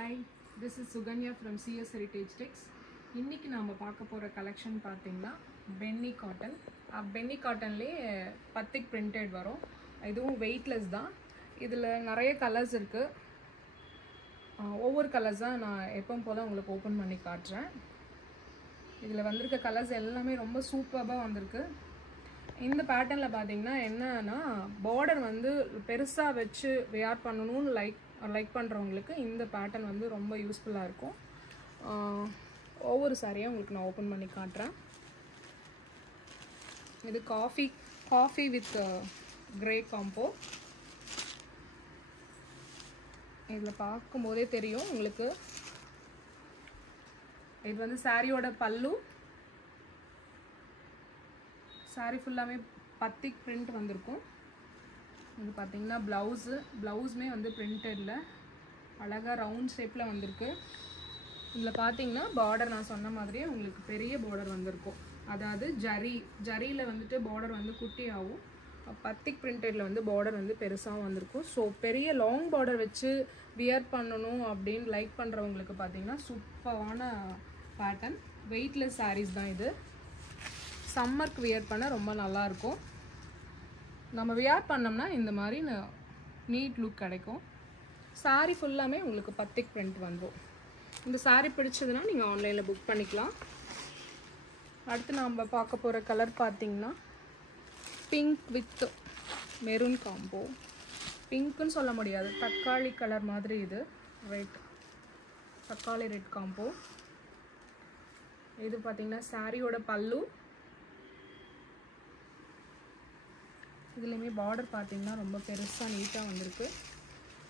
Hi, this is Suganya from CS Heritage Tex. இன்னைக்கு நாம பார்க்க போற கலெக்ஷன் பாத்தீங்கன்னா பென்னி காட்டன். பென்னி காட்டன்லயே பத்திக் பிரிண்டட் வரும். இதுவும் வெயிட்லெஸ் தான். இதுல நிறைய கலர்ஸ் இருக்கு. ஒவ்வொரு கலர்ஸா நான் எப்பவும் போல உங்களுக்கு ஓபன் பண்ணி காட்றேன். இதுல வந்திருக்க கலர்ஸ் எல்லாமே ரொம்ப சூப்பரா வந்திருக்கு. இந்த பேட்டர்ன்ல பாத்தீங்கன்னா என்னன்னா பார்டர் வந்து பெருசா வச்சு வியர் பண்ணனும்னு லைக் பண்றவங்களுக்கு இந்த பேட்டர்ன் வந்து ரொம்ப யூஸ்ஃபுல்லா இருக்கும். ஒவ்வொரு சாரியை உங்களுக்கு நான் ஓபன் பண்ணி காட்றேன். இது காஃபி வித் கிரே காம்போ. இதுல பார்க்கும்போதே தெரியும் உங்களுக்கு. இது வந்து சாரியோட பல்லு. சாரி ஃபுல்லாமே பத்திக் பிரிண்ட் வந்திருக்கும். இது பாத்தீங்கன்னா ப்ளவுஸ்மே வந்து பிரிண்டட்ல அழகா ரவுண்ட் ஷேப்ல வந்திருக்கு. இதுல பாத்தீங்கன்னா பார்டர் நான் சொன்ன மாதிரியே உங்களுக்கு பெரிய பார்டர் வந்திருக்கும். அதாவது ஜரியில வந்துட்டு பார்டர் வந்து குட்டியாவும் பத்திக் பிரிண்டட்ல வந்து பார்டர் வந்து பெருசாவும் வந்திருக்கும். ஸோ பெரிய லாங் பார்டர் வச்சு வியர் பண்ணணும் அப்படின்னு லைக் பண்றவங்களுக்கு பாத்தீங்கன்னா சூப்பரான பேட்டர்ன். வெயிட்லெஸ் சாரீஸ் தான் இது. சம்மருக்கு வியர் பண்ண ரொம்ப நல்லா இருக்கும். நம்ம வியர் பண்ணோம்னா இந்த மாதிரி நீட் லுக் கிடைக்கும். சாரி ஃபுல்லாமே உங்களுக்கு பத்திக் பிரிண்ட் வந்துடும். இந்த சாரி பிடிச்சதுன்னா நீங்கள் ஆன்லைனில் புக் பண்ணிக்கலாம். அடுத்து நம்ம பார்க்க போகிற கலர் பார்த்தீங்கன்னா பிங்க் வித் மெரூன் காம்போ. பிங்க்குன்னு சொல்ல முடியாது, தக்காளி கலர் மாதிரி. இது ரெட், தக்காளி ரெட் காம்போ. இது பார்த்தீங்கன்னா சாரியோட பல்லு. இதுலேயுமே பார்டர் பார்த்தீங்கன்னா ரொம்ப பெருசாக நீட்டாக வந்திருக்கு.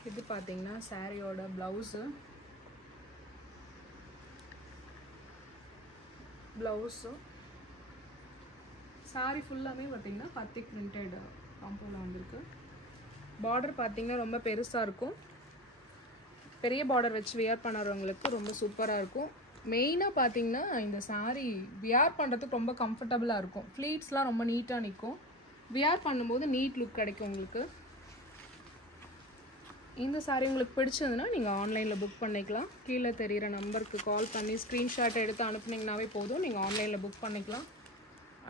இது பார்த்தீங்கன்னா சாரியோட ப்ளவுஸு. சாரி ஃபுல்லாமே பார்த்தீங்கன்னா பத்திக் பிரிண்டட் காம்போவில் வந்திருக்கு. பார்டர் பார்த்தீங்கன்னா ரொம்ப பெருசாக இருக்கும். பெரிய பார்டர் வச்சு வியர் பண்ணுறவங்களுக்கு ரொம்ப சூப்பராக இருக்கும். மெயினாக பார்த்தீங்கன்னா இந்த சாரி வியர் பண்ணுறதுக்கு ரொம்ப கம்ஃபர்டபுளாக இருக்கும். ஃப்ளீட்ஸ்லாம் ரொம்ப நீட்டாக நிற்கும். வியர் பண்ணும்போது நீட் லுக் கிடைக்கும் உங்களுக்கு. இந்த சாரி உங்களுக்கு பிடிச்சதுன்னா நீங்கள் ஆன்லைனில் புக் பண்ணிக்கலாம். கீழே தெரிகிற நம்பருக்கு கால் பண்ணி ஸ்க்ரீன்ஷாட் எடுத்து அனுப்புனீங்கன்னாவே போதும், நீங்கள் ஆன்லைனில் புக் பண்ணிக்கலாம்.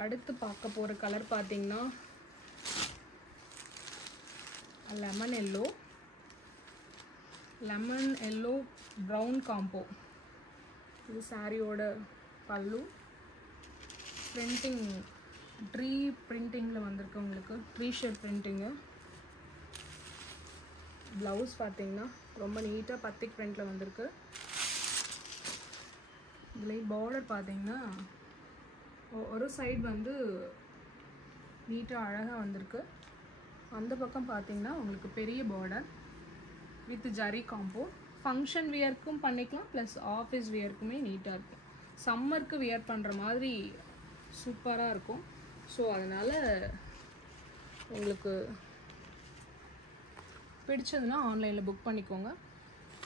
அடுத்து பார்க்க போகிற கலர் பார்த்தீங்கன்னா லெமன் எல்லோ ப்ரௌன் காம்போ. இது சாரியோட பல்லு. பிரிண்டிங் ட்ரீ பிரிண்டிங்கில் வந்திருக்கு உங்களுக்கு. Tree shape printing. ப்ளவுஸ் பார்த்தீங்கன்னா ரொம்ப நீட்டாக பத்திக் பிரிண்டில் வந்திருக்கு. இதில் பார்டர் பார்த்தீங்கன்னா ஒரு சைடு வந்து நீட்டாக அழகாக வந்திருக்கு. அந்த பக்கம் பார்த்தீங்கன்னா உங்களுக்கு பெரிய border with zari combo. Function வியர்க்கும் பண்ணிக்கலாம், ப்ளஸ் ஆஃபீஸ் வியர்க்குமே நீட்டாக இருக்கும். சம்மருக்கு வியர் பண்ணுற மாதிரி சூப்பராக இருக்கும். ஸோ அதனால் உங்களுக்கு பிடிச்சதுன்னா ஆன்லைனில் புக் பண்ணிக்கோங்க.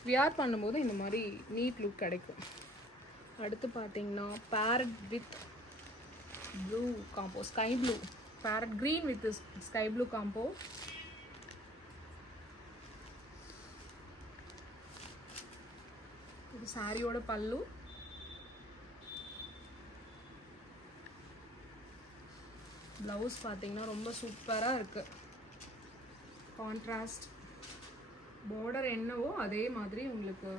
வியர் பண்ணும்போது இந்த மாதிரி நீட் லுக் கிடைக்கும். அடுத்து பார்த்தீங்கன்னா parrot with blue combo, sky blue, parrot green with sky blue combo. இது சாரியோட பல்லு. ப்ளவுஸ் பார்த்தீங்கன்னா ரொம்ப சூப்பராக இருக்குது. கான்ட்ராஸ்ட் பார்டர் என்னவோ அதே மாதிரி உங்களுக்கு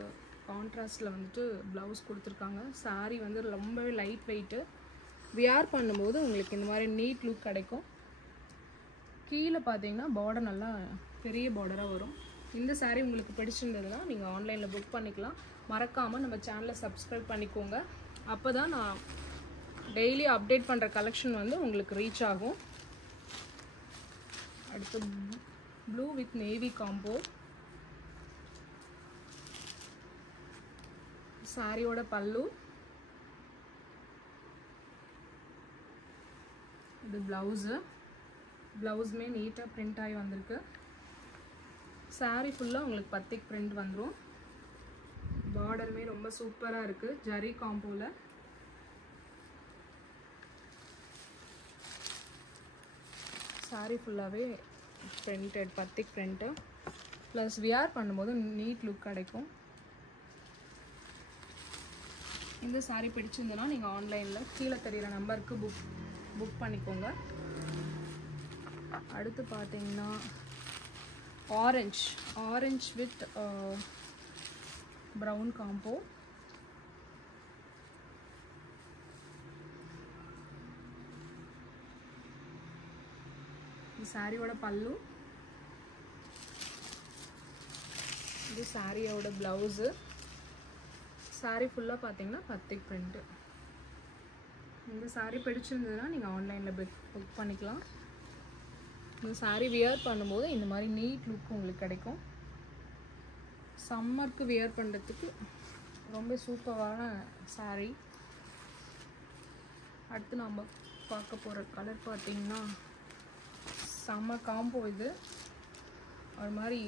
கான்ட்ராஸ்டில் வந்துட்டு ப்ளவுஸ் கொடுத்துருக்காங்க. சாரி வந்து ரொம்பவே லைட் வெயிட்டு. வியர் பண்ணும்போது உங்களுக்கு இந்த மாதிரி நீட் லுக் கிடைக்கும். கீழே பார்த்தீங்கன்னா பார்டர் நல்லா பெரிய பார்டராக வரும். இந்த சாரி உங்களுக்கு பிடிச்சிருந்ததுன்னா நீங்கள் ஆன்லைனில் புக் பண்ணிக்கலாம். மறக்காமல் நம்ம சேனலை சப்ஸ்கிரைப் பண்ணிக்கோங்க. அப்போ தான் நான் டெய்லி அப்டேட் பண்ணுற கலெக்ஷன் வந்து உங்களுக்கு ரீச் ஆகும். அடுத்து ப்ளூ வித் நேவி காம்போ. சாரியோட பல்லு. இது ப்ளவுஸுமே நீட்டாக பிரிண்ட் ஆகி வந்திருக்கு. சாரி ஃபுல்லாக உங்களுக்கு பத்திக் பிரிண்ட் வந்துடும். பார்டருமே ரொம்ப சூப்பராக இருக்குது ஜரி காம்போவில். சாரி ஃபுல்லாகவே பிரிண்டட் பத்திக் பிரிண்ட்டு. ப்ளஸ் வியர் பண்ணும்போது நீட் லுக் கிடைக்கும். இந்த saree பிடிச்சிருந்தனா நீங்க ஆன்லைன்ல கீழ தெரியுற நம்பருக்கு புக் பண்ணிக்கோங்க. அடுத்து பாத்தீங்கன்னா ஆரஞ்சு வித் brown combo. இந்த சாரியோட பல்லு, இது சாரியோட பிளவுஸ். சாரி ஃபுல்லா பாத்தீங்கன்னா பத்திக் பிரிண்ட். இந்த சாரி பிடிச்சிருந்ததுன்னா நீங்க ஆன்லைன்ல புக் பண்ணிக்கலாம். இந்த சாரி வியர் பண்ணும்போது இந்த மாதிரி நீட் லுக் உங்களுக்கு கிடைக்கும். சம்மருக்கு வியர் பண்ணுறதுக்கு ரொம்ப சூப்பரான சாரி. அடுத்து நம்ம பார்க்க போகிற கலர் பார்த்தீங்கன்னா செம்ம காம்போ. இது ஒரு மாதிரி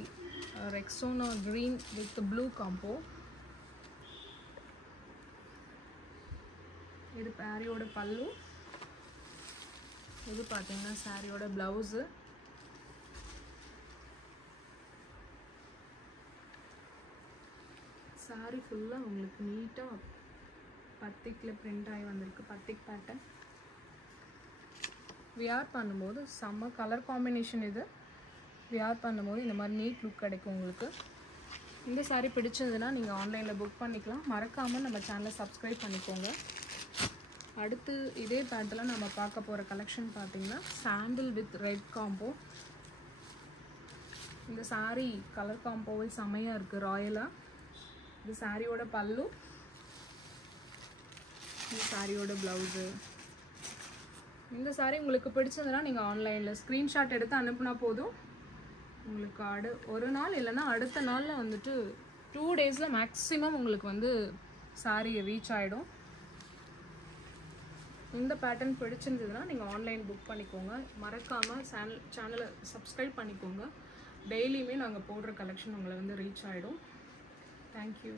Rexona green with blue combo. இது சாரியோட பல்லு, இது பார்த்தீங்கன்னா சாரியோட ப்ளவுஸு. சாரி ஃபுல்லாக உங்களுக்கு நீட்டாக பத்திக்கில் பிரிண்ட் ஆகி வந்திருக்கு. பத்திக் பேட்டர்ன் வியர் பண்ணும்போது செம்ம கலர் காம்பினேஷன். இது வியர் பண்ணும்போது இந்த மாதிரி நீட் லுக் கிடைக்கும் உங்களுக்கு. இந்த சாரி பிடிச்சதுன்னா நீங்கள் ஆன்லைனில் புக் பண்ணிக்கலாம். மறக்காமல் நம்ம சேனலை சப்ஸ்கிரைப் பண்ணிக்கோங்க. அடுத்து இதே பேட்டர்னில் நம்ம பார்க்க போகிற கலெக்ஷன் பார்த்தீங்கன்னா சாண்டில் வித் ரெட் காம்போ. இந்த சாரி கலர் காம்போவே செம்மையாக இருக்குது, ராயலாக. இது சாரியோட பல்லு, இந்த சாரியோட ப்ளவுஸு. இந்த சாரி உங்களுக்கு பிடிச்சதுன்னா நீங்கள் ஆன்லைனில் ஸ்க்ரீன்ஷாட் எடுத்து அனுப்புனா போதும். உங்களுக்கு ஒரு நாள் இல்லைன்னா அடுத்த நாளில் வந்துட்டு 2 டேஸில் மேக்ஸிமம் உங்களுக்கு வந்து சாரி ரீச் ஆகிடும். இந்த பேட்டர்ன் பிடிச்சிருந்ததுன்னா நீங்கள் ஆன்லைன் புக் பண்ணிக்கோங்க. மறக்காமல் சேனலை சப்ஸ்கிரைப் பண்ணிக்கோங்க. டெய்லியுமே நாங்கள் போடுற கலெக்ஷன் உங்களை வந்து ரீச் ஆகிடும். Thank you.